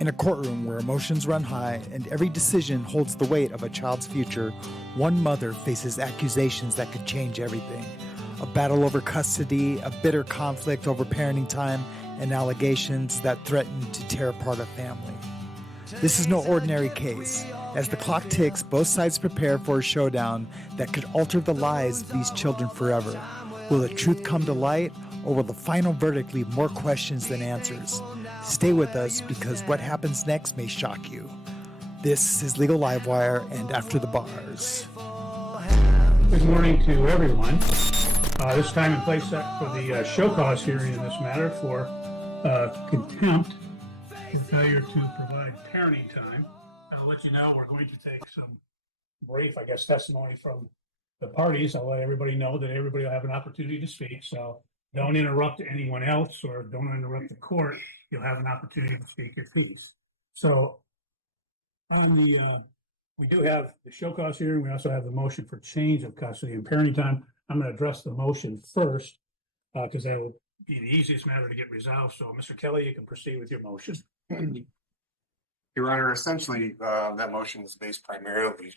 In a courtroom where emotions run high and every decision holds the weight of a child's future, one mother faces accusations that could change everything. A battle over custody, a bitter conflict over parenting time, and allegations that threaten to tear apart a family. This is no ordinary case. As the clock ticks, both sides prepare for a showdown that could alter the lives of these children forever. Will the truth come to light, or will the final verdict leave more questions than answers? Stay with us, because what happens next may shock you. This is Legal Livewire and After the Bars. Good morning to everyone. This time and place set for the show cause hearing in this matter for contempt and failure to provide parenting time. I'll let you know we're going to take some brief, testimony from the parties. I'll let everybody know that everybody will have an opportunity to speak. So don't interrupt anyone else or don't interrupt the court. You'll have an opportunity to speak your piece. So on the we do have the show cause hearing. We also have the motion for change of custody and parenting time. I'm going to address the motion first because that will be the easiest matter to get resolved. So, Mr. Kelly, you can proceed with your motion. Your Honor, essentially, that motion is based primarily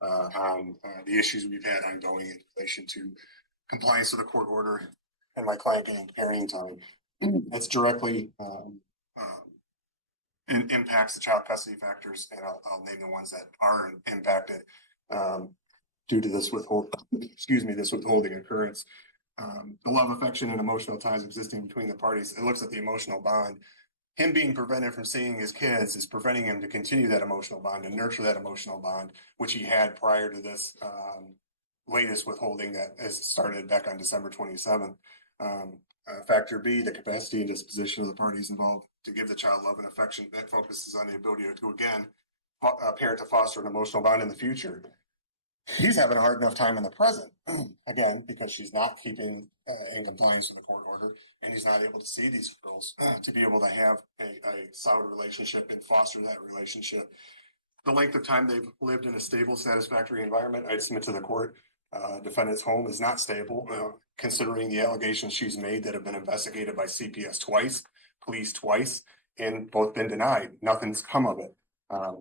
on the issues we've had ongoing in relation to compliance with the court order and my client getting parenting time. That's directly impacts the child custody factors, and I'll name the ones that are impacted due to this withholding occurrence. The love, affection, and emotional ties existing between the parties. It looks at the emotional bond. Him being prevented from seeing his kids is preventing him to continue that emotional bond and nurture that emotional bond, which he had prior to this latest withholding that has started back on December 27th. Factor B, the capacity and disposition of the parties involved to give the child love and affection that focuses on the ability to, again, parent to foster an emotional bond in the future. He's having a hard enough time in the present, again, because she's not keeping in compliance with the court order, and he's not able to see these girls to be able to have a solid relationship and foster that relationship. The length of time they've lived in a stable, satisfactory environment, I'd submit to the court, defendant's home is not stable, considering the allegations she's made that have been investigated by CPS twice, police twice, and both been denied. Nothing's come of it.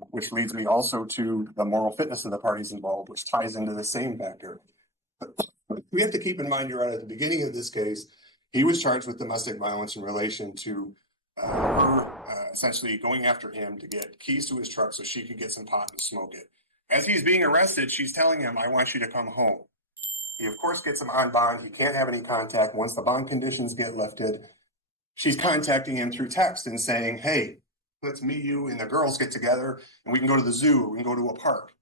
Which leads me also to the moral fitness of the parties involved, which ties into the same factor. We have to keep in mind, Your Honor, at the beginning of this case, he was charged with domestic violence in relation to her essentially going after him to get keys to his truck so she could get some pot and smoke it. As he's being arrested, she's telling him, "I want you to come home." He, of course, gets him on bond. He can't have any contact. Once the bond conditions get lifted, she's contacting him through text and saying, "Hey, let's me, you, and the girls get together, and we can go to the zoo, or we can go to a park."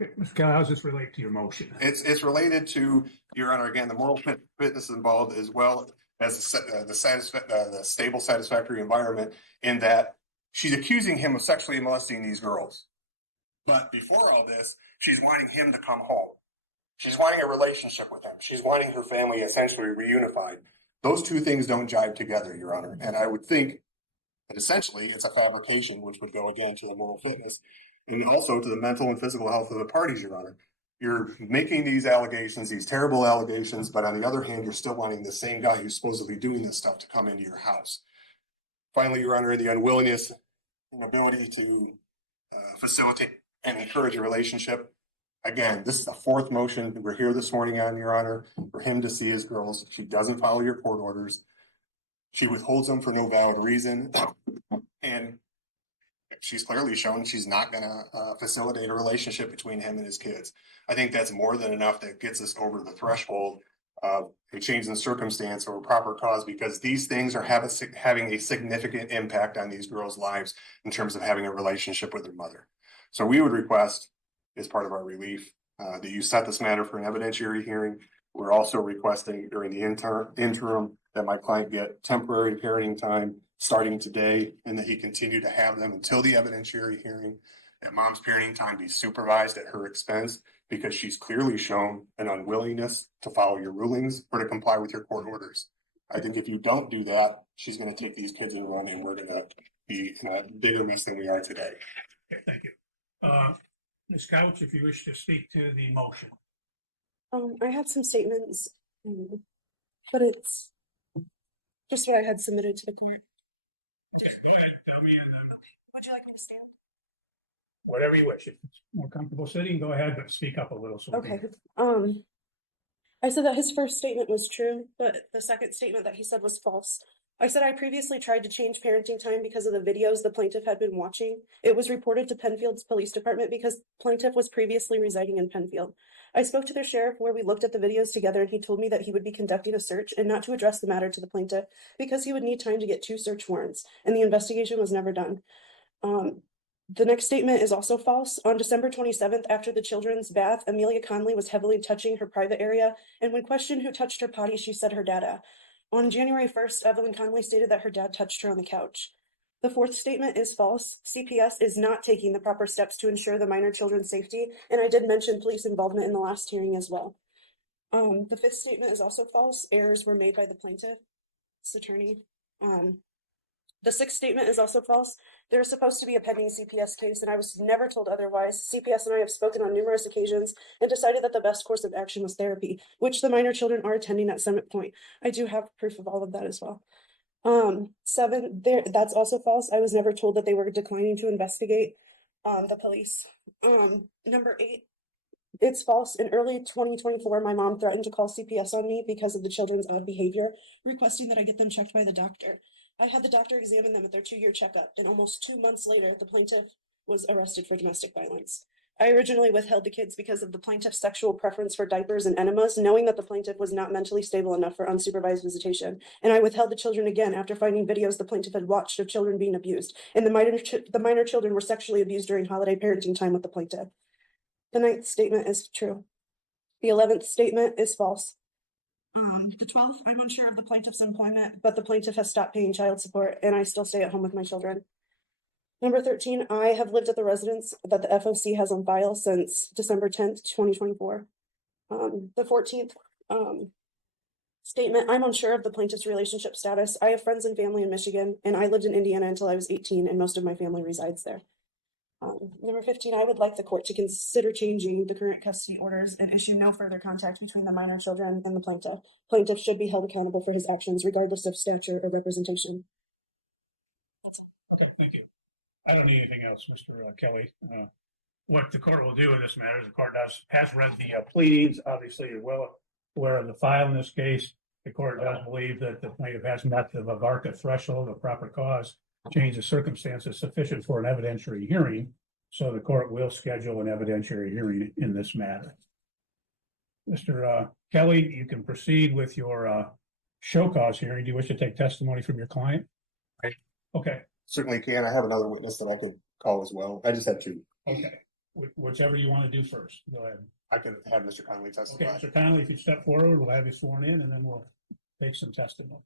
Okay, Mr. Kelly, how does this relate to your motion? It's related to, Your Honor, again, the moral fitness involved, as well as the stable, satisfactory environment, in that she's accusing him of sexually molesting these girls. But before all this, she's wanting him to come home. She's wanting a relationship with him. She's wanting her family essentially reunified. Those two things don't jive together, Your Honor, and I would think and essentially, it's a fabrication, which would go again to the moral fitness and also to the mental and physical health of the parties, Your Honor. You're making these allegations, these terrible allegations, but on the other hand, you're still wanting the same guy who's supposedly doing this stuff to come into your house. Finally, Your Honor, the unwillingness and ability to facilitate and encourage a relationship. Again, this is the fourth motion we're here this morning on, Your Honor, for him to see his girls. She doesn't follow your court orders. She withholds them for no valid reason, and she's clearly shown she's not going to facilitate a relationship between him and his kids. I think that's more than enough that gets us over the threshold of a change in circumstance or a proper cause, because these things are having a significant impact on these girls' lives in terms of having a relationship with their mother. So we would request, as part of our relief, that you set this matter for an evidentiary hearing. We're also requesting during the interim that my client get temporary parenting time starting today, and that he continue to have them until the evidentiary hearing. That mom's parenting time be supervised at her expense, because she's clearly shown an unwillingness to follow your rulings or to comply with your court orders. I think if you don't do that, she's going to take these kids and run, and we're going to be in a bigger mess than we are today. Okay, thank you. Ms. Couch, if you wish to speak to the motion. I had some statements, but it's just what I had submitted to the court. Okay, go ahead, tell me, and then Would you like me to stand? Whatever you wish. If it's more comfortable sitting, go ahead, but speak up a little. So we Okay. can- I said that his first statement was true, but the second statement that he said was false. I said I previously tried to change parenting time because of the videos the plaintiff had been watching. It was reported to Penfield's police department because plaintiff was previously residing in Penfield. I spoke to their sheriff where we looked at the videos together, and he told me that he would be conducting a search and not to address the matter to the plaintiff because he would need time to get 2 search warrants, and the investigation was never done. The next statement is also false. On December 27th, after the children's bath, Amelia Conley was heavily touching her private area, and when questioned who touched her potty, she said her dada. On January 1st, Evelyn Conley stated that her dad touched her on the couch. The fourth statement is false. CPS is not taking the proper steps to ensure the minor children's safety, and I did mention police involvement in the last hearing as well. The fifth statement is also false. Errors were made by the plaintiff's attorney. The sixth statement is also false. There is supposed to be a pending CPS case, and I was never told otherwise. CPS and I have spoken on numerous occasions and decided that the best course of action was therapy, which the minor children are attending at Summit Point. I do have proof of all of that as well. Seven, that's also false. I was never told that they were declining to investigate the police. Number 8, it's false. In early 2024, my mom threatened to call CPS on me because of the children's odd behavior, requesting that I get them checked by the doctor. I had the doctor examine them at their 2-year checkup, and almost 2 months later, the plaintiff was arrested for domestic violence. I originally withheld the kids because of the plaintiff's sexual preference for diapers and enemas, knowing that the plaintiff was not mentally stable enough for unsupervised visitation. And I withheld the children again after finding videos the plaintiff had watched of children being abused, and the minor children were sexually abused during holiday parenting time with the plaintiff. The 9th statement is true. The 11th statement is false. The 12th, I'm unsure of the plaintiff's employment, but the plaintiff has stopped paying child support, and I still stay at home with my children. Number 13, I have lived at the residence that the FOC has on file since December 10th, 2024. The 14th statement, I'm unsure of the plaintiff's relationship status. I have friends and family in Michigan, and I lived in Indiana until I was 18, and most of my family resides there. Number 15, I would like the court to consider changing the current custody orders and issue no further contact between the minor children and the plaintiff. Plaintiff should be held accountable for his actions, regardless of stature or representation. That's all. Okay, thank you. I don't need anything else, Mr. Kelly. What the court will do in this matter is the court has read the pleadings. Obviously, you're well aware of the file in this case. The court does believe that the plaintiff has met the VARCA threshold of proper cause, change of circumstances sufficient for an evidentiary hearing. So the court will schedule an evidentiary hearing in this matter. Mr. Kelly, you can proceed with your show cause hearing. Do you wish to take testimony from your client? Right. Okay. Certainly can. I have another witness that I could call as well. I just had 2. Okay. Whichever you want to do first. Go ahead. I could have Mr. Conley testify. Okay, Mr. Connolly, if you step forward, we'll have you sworn in, and then we'll take some testimony.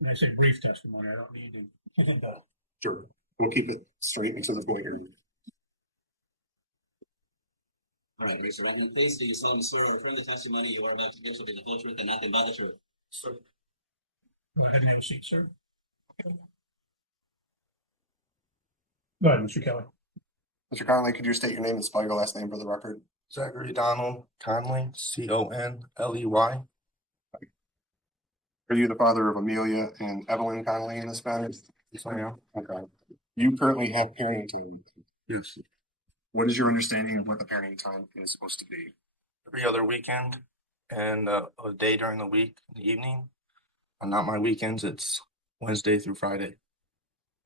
And I say brief testimony. I don't need to. I think Sure. We'll keep it straight until the full hearing. All right, Mr. Redmond, please do you solemnly swear or affirm the testimony you are about to give shall be the full truth and nothing but the truth? Sir. Go ahead and have a seat, sir. Go ahead, Mr. Kelly. Mr. Conley, could you state your name and spell your last name for the record? Zachary Donald Conley, Conley. Are you the father of Amelia and Evelyn Conley in this matter? Yes, I am. Okay. You currently have parenting time. Yes. What is your understanding of what the parenting time is supposed to be? Every other weekend and a day during the week, in the evening. And not my weekends, it's Wednesday through Friday.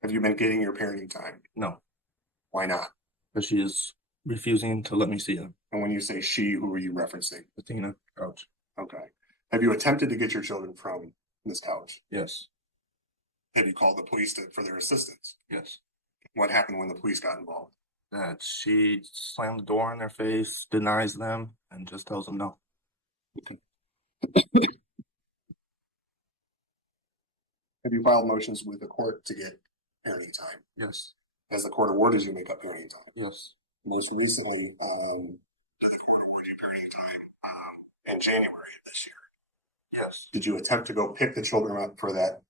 Have you been getting your parenting time? No, Why not? because she is refusing to let me see them. And when you say she, who are you referencing? Athena, couch. Okay. Have you attempted to get your children from this couch? Yes, Have you called the police for their assistance? yes. What happened when the police got involved? That she slammed the door in their face, denies them, and just tells them no. Have you filed motions with the court to get parenting time? Yes, Has the court awarded you to make up parenting time? yes, Most recently, did the court award you parenting time in January of this year? yes, Did you attempt to go pick the children up for that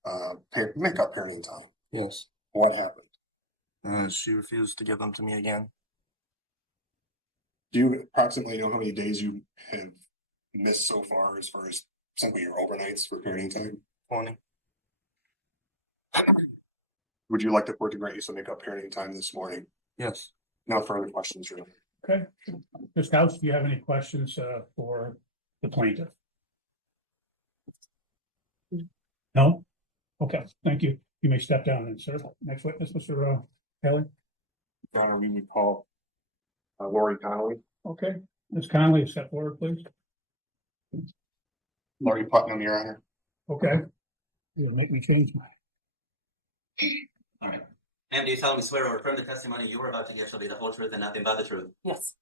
make up parenting time? yes. What happened? And she refused to give them to me again. Do you approximately know how many days you have missed so far as some of your overnights for parenting time? 20. Would you like the court to grant you some makeup parenting time this morning? Yes. No further questions, Your Honor. Okay. Ms. Couch, do you have any questions for the plaintiff? No? Okay, thank you. You may step down then, sir. Next witness, Mr. Kelly. Your Honor, we would call Lori Connolly. Okay, Ms. Conley, step forward, please. Lori Putnam, Your Honor. Okay. You'll make me change my. All right. Ma'am, do you solemnly swear or affirm the testimony you are about to give shall be the whole truth and nothing but the truth? Yes.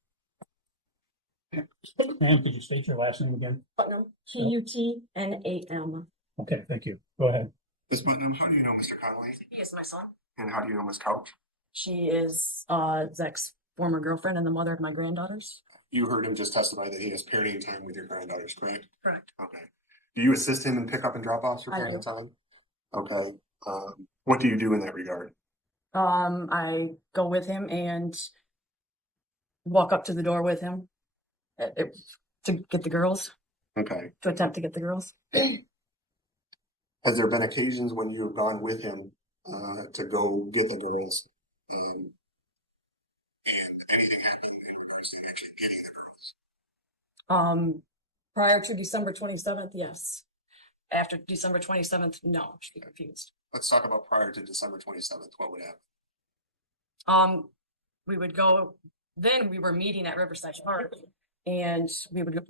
Ma'am, could you state your last name again? Putnam. Putnam. Okay, thank you. Go ahead. Ms. Putnam, how do you know Mr. Connolly? He is my son. And how do you know Ms. Couch? She is Zach's former girlfriend and the mother of my granddaughters. You heard him just testify that he has parenting time with your granddaughters, correct? Correct. Okay. Do you assist him in pickup and drop offs for I do. parenting time? Okay. What do you do in that regard? I go with him and walk up to the door with him to get the girls, Okay. to attempt to get the girls. Has there been occasions when you have gone with him to go get the girls and Prior to December 27th, yes. After December 27th, no, she refused. let's talk about prior to December 27th, what would happen? We would go, then we were meeting at Riverside Park and we would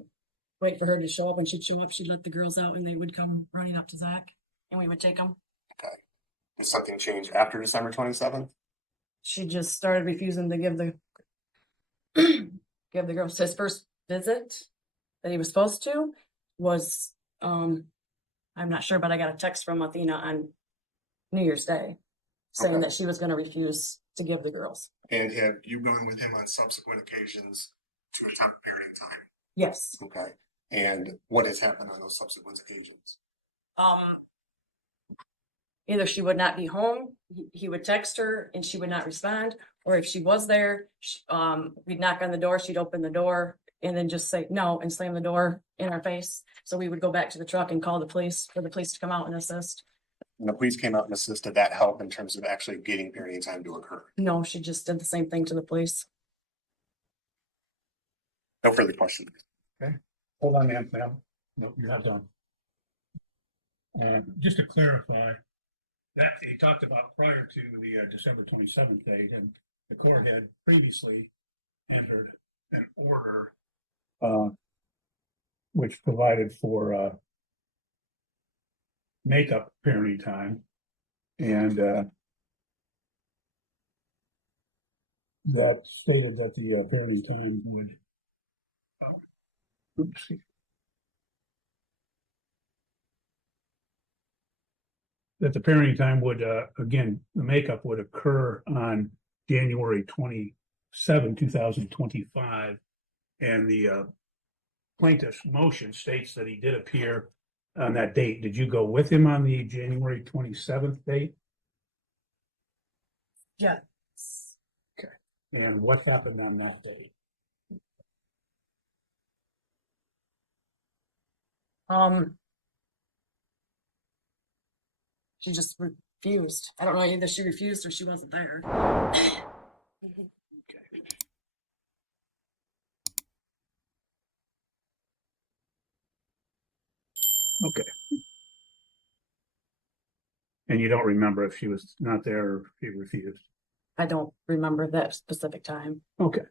wait for her to show up. When she'd show up, she'd let the girls out and they would come running up to Zach and we would take them. Okay. Did something change after December 27th? She just started refusing to give the give the girls. His first visit that he was supposed to was I'm not sure, but I got a text from Athena on New Year's Day saying Okay. that she was going to refuse to give the girls. And have you gone with him on subsequent occasions to attempt parenting time? Yes. Okay. And what has happened on those subsequent occasions? Either she would not be home, he would text her and she would not respond, or if she was there, we'd knock on the door, she'd open the door and then just say no and slam the door in our face. So we would go back to the truck and call the police for the police to come out and assist. And the police came out and assisted that help in terms of actually getting parenting time to occur. No, she just did the same thing to the police. No further questions. Hold on, ma'am. No, you're not done. And just to clarify, that he talked about prior to the December 27th date, and the court had previously entered an order which provided for makeup parenting time, and that stated that the parenting time would that the parenting time would, again, the makeup would occur on January 27, 2025. And the plaintiff's motion states that he did appear on that date. Did you go with him on the January 27th date? Yes. Okay. And what happened on that date? She just refused. I don't know, either she refused or she wasn't there. Okay. And you don't remember if she was not there or if she refused? I don't remember that specific time. Okay.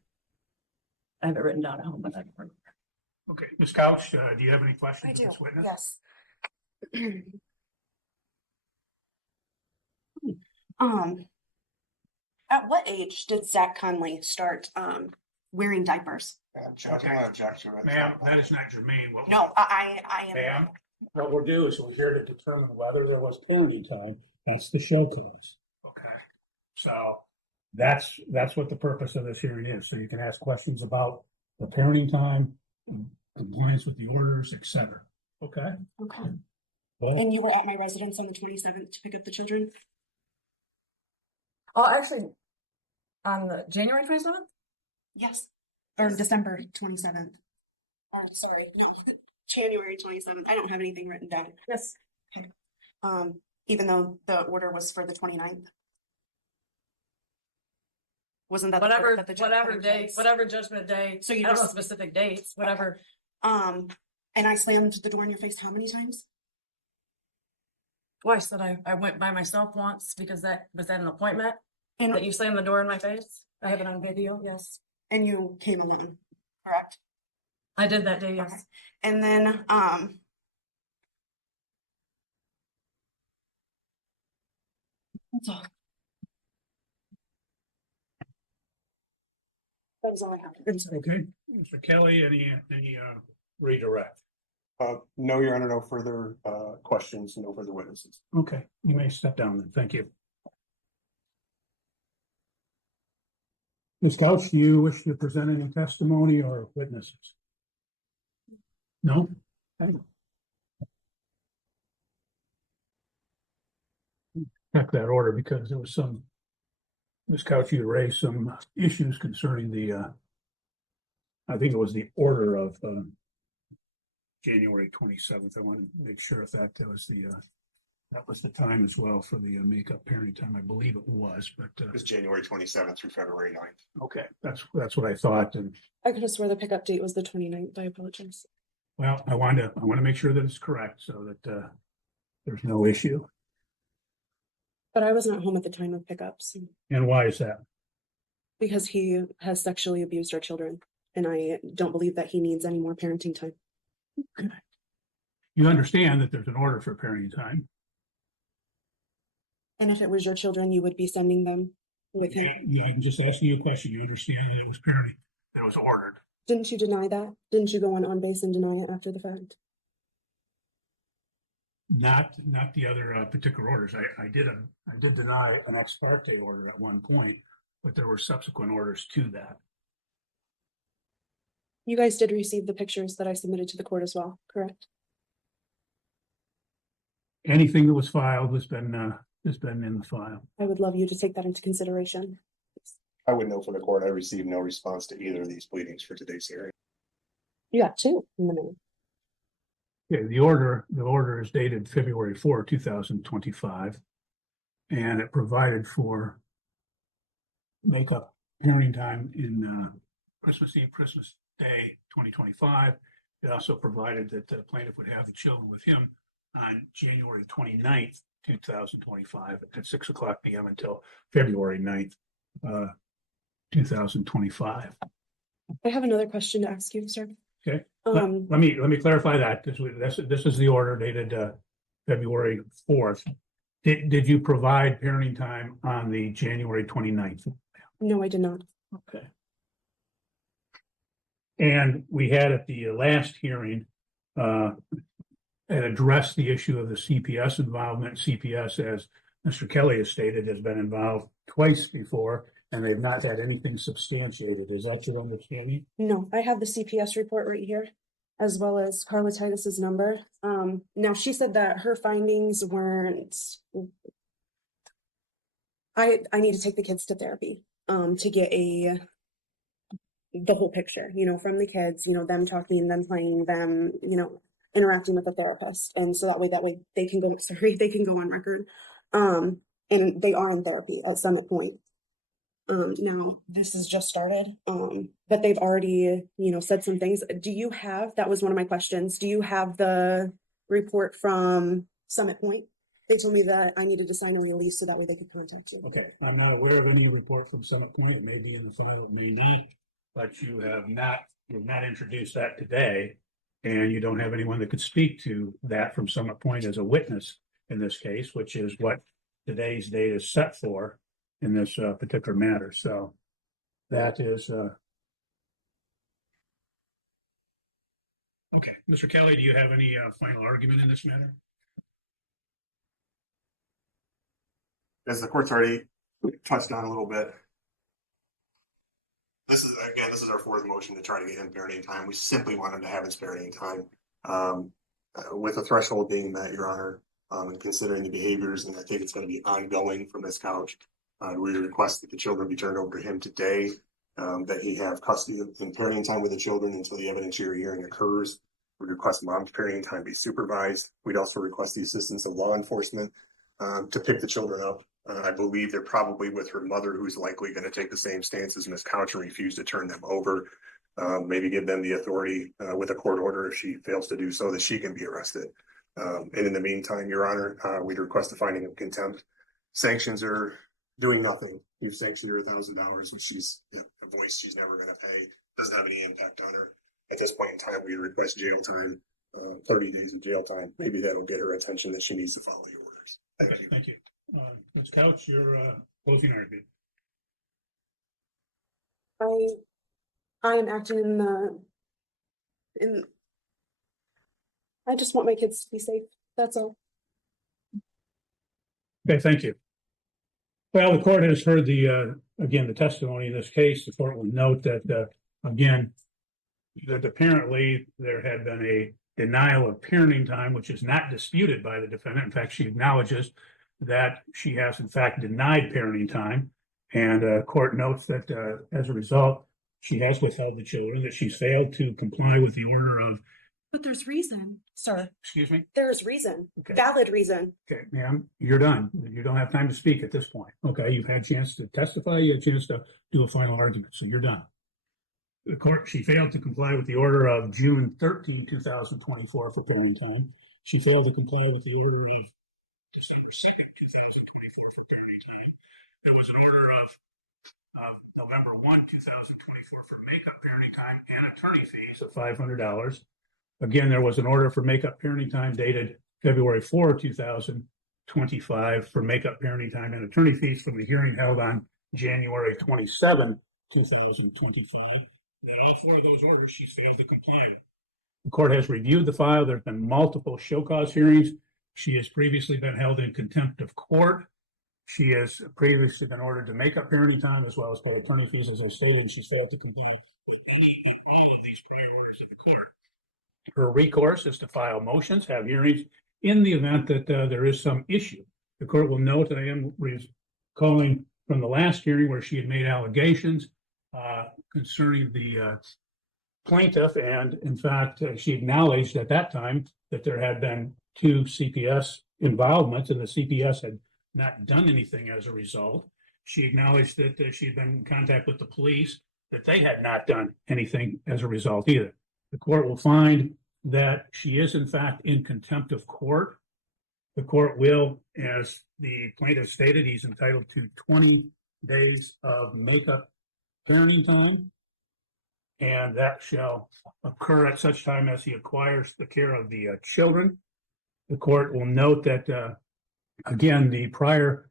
I have it written down at home, but I don't remember. Okay. Ms. Couch, do you have any questions I of do, this witness? yes. At what age did Zach Conley start wearing diapers? Objection. Ma'am, that is not germane. What we- No, I am. Ma'am, what we'll do is we're here to determine whether there was parenting time. That's the show cause. Okay. So that's what the purpose of this hearing is. So you can ask questions about the parenting time, compliance with the orders, etc. Okay? Okay. Well, And you were at my residence on the 27th to pick up the children? Oh, actually, on the January 27th? Yes. Or December 27th. Sorry, no, January 27th. I don't have anything written down. Yes. Even though the order was for the 29th. Wasn't that the Whatever, court that the judge put whatever in day, place? whatever judgment day. So you I don't know just- specific dates, whatever. And I slammed the door in your face how many times? Twice that I went by myself once because was that an appointment? And That you slammed the door in my face? I have it on video, yes. and you came alone, correct? I did that day, Okay. yes. And then that's all. That was all I have. Okay, Mr. Kelly, any redirect? No, Your Honor, no further questions, no further witnesses. Okay, you may step down then. Thank you. Ms. Couch, do you wish to present any testimony or witnesses? No? Okay. Check that order because there was some, Ms. Couch, you raised some issues concerning the, I think it was the order of January 27th. I want to make sure if that was the time as well for the makeup parenting time. I believe it was, but It was January 27th through February 9th. okay, that's what I thought. And I could have swore the pickup date was the 29th. I apologize. well, I want to make sure that it's correct so that there's no issue. But I was not home at the time of pickups And why is that? because he has sexually abused our children. And I don't believe that he needs any more parenting time. You understand that there's an order for parenting time. And if it was your children, you would be sending them with him. Yeah, I'm just asking you a question. You understand that it was parenting, that it was ordered. Didn't you deny that? Didn't you go on base and deny it after the fact? Not the other particular orders. I did deny an ex parte order at one point, but there were subsequent orders to that. You guys did receive the pictures that I submitted to the court as well, correct? Anything that was filed has been in the file. I would love you to take that into consideration. I would know for the court, I received no response to either of these pleadings for today's hearing. You got two in the mail. Okay, the order is dated February 4, 2025, and it provided for makeup parenting time in Christmas Eve, Christmas Day, 2025. It also provided that the plaintiff would have the children with him on January 29th, 2025 at 6:00 p.m. until February 9th, 2025. I have another question to ask you, sir. Okay. Let me clarify that. This is the order dated February 4th. Did you provide parenting time on the January 29th? No, I did not. Okay. And we had at the last hearing and addressed the issue of the CPS involvement. CPS, as Mr. Kelly has stated, has been involved twice before, and they've not had anything substantiated. Is that your understanding? No, I have the CPS report right here, as well as Carla Titus's number. Now she said that her findings weren't. I need to take the kids to therapy to get the whole picture, from the kids, them talking, them playing, them, interacting with the therapist. And so that way they can go, they can go on record. And they are in therapy at Summit Point. Now this has just started, but they've already, said some things. That was one of my questions. Do you have the report from Summit Point? They told me that I needed to sign a release so that way they could contact you. Okay, I'm not aware of any report from Summit Point. It may be in the file, it may not, but you've not introduced that today. And you don't have anyone that could speak to that from Summit Point as a witness in this case, which is what today's date is set for in this particular matter. So that is okay. Mr. Kelly, do you have any final argument in this matter? As the court's already touched on a little bit, this is our fourth motion to try to get him parenting time. We simply want him to have his parenting time, with the threshold being met, Your Honor, and considering the behaviors, and I think it's going to be ongoing from this couch. We request that the children be turned over to him today, that he have custody and parenting time with the children until the evidentiary hearing occurs. We request mom's parenting time be supervised. We'd also request the assistance of law enforcement to pick the children up I believe they're probably with her mother, who's likely going to take the same stance as Ms. Couch and refuse to turn them over. Maybe give them the authority with a court order if she fails to do so, that she can be arrested. And in the meantime, Your Honor, we'd request a finding of contempt. Sanctions are doing nothing. You've sanctioned her $1,000, which she's a voice she's never going to pay. Doesn't have any impact on her. At this point in time, we request jail time, 30 days of jail time. Maybe that'll get her attention that she needs to follow the orders. Thank you. Thank you. Ms. Couch, your closing argument. I am acting I just want my kids to be safe. That's all. Okay, thank you. Well, the court has heard again, the testimony in this case. The court will note that, again, that apparently there had been a denial of parenting time, which is not disputed by the defendant. In fact, she acknowledges that she has in fact denied parenting time. And court notes that as a result, she has withheld the children, that she's failed to comply with the order of. But there's reason, sir. Excuse me? There's reason. Okay. Valid reason. Okay, ma'am, you're done. You don't have time to speak at this point. Okay, you've had a chance to testify, you had a chance to do a final argument, so you're done. The court, she failed to comply with the order of June 13, 2024 for parenting time. She failed to comply with the order of December 2nd, 2024 for parenting time. There was an order of November 1, 2024 for makeup parenting time and attorney fees of $500. Again, there was an order for makeup parenting time dated February 4, 2025 for makeup parenting time and attorney fees from the hearing held on January 27, 2025. That all four of those orders she's failed to comply with. The court has reviewed the file. There have been multiple show cause hearings. She has previously been held in contempt of court. She has previously been ordered to make up parenting time as well as pay attorney fees, as I stated, and she's failed to comply with any and all of these prior orders of the court. Her recourse is to file motions, have hearings in the event that there is some issue. The court will note that I am recalling from the last hearing where she had made allegations concerning the plaintiff, and in fact, she acknowledged at that time that there had been 2 CPS involvements and the CPS had not done anything as a result. She acknowledged that she had been in contact with the police, that they had not done anything as a result either. The court will find that she is in fact in contempt of court. The court will, as the plaintiff stated, he's entitled to 20 days of makeup parenting time, and that shall occur at such time as he acquires the care of the children. The court will note that, again, the prior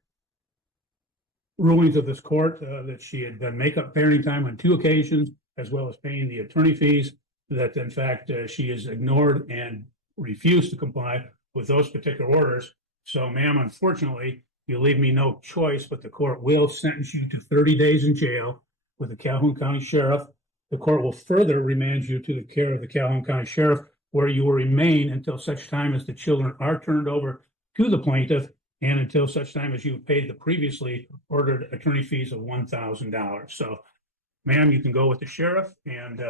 rulings of this court, that she had done makeup parenting time on 2 occasions, as well as paying the attorney fees, that in fact she has ignored and refused to comply with those particular orders. So, ma'am, unfortunately, you leave me no choice, but the court will sentence you to 30 days in jail with the Calhoun County Sheriff. The court will further remand you to the care of the Calhoun County Sheriff, where you will remain until such time as the children are turned over to the plaintiff and until such time as you have paid the previously ordered attorney fees of $1,000. So, ma'am, you can go with the sheriff, and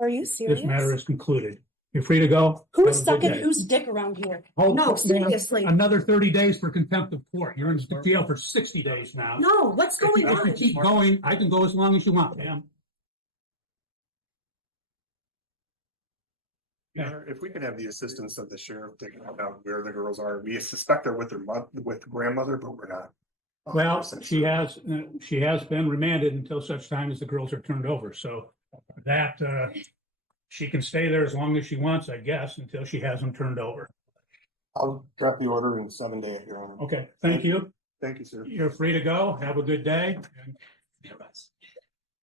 Are you serious? this matter is concluded. You're free to go. Who's Have a good sucking day. whose dick around here? Oh, No, ma'am, seriously. Another 30 days for contempt of court. You're in jail for 60 days now. No, what's If you going want to on? keep going, I can go as long as you want, ma'am. If we could have the assistance of the sheriff to find out where the girls are. We suspect they're with their grandmother, but we're not. Well, 100% she sure. has been remanded until such time as the girls are turned over. So that she can stay there as long as she wants, I guess, until she has them turned over. I'll drop the order in 7 days, Your Honor. Okay, thank you. Thank you, sir. You're free to go. Have a good day.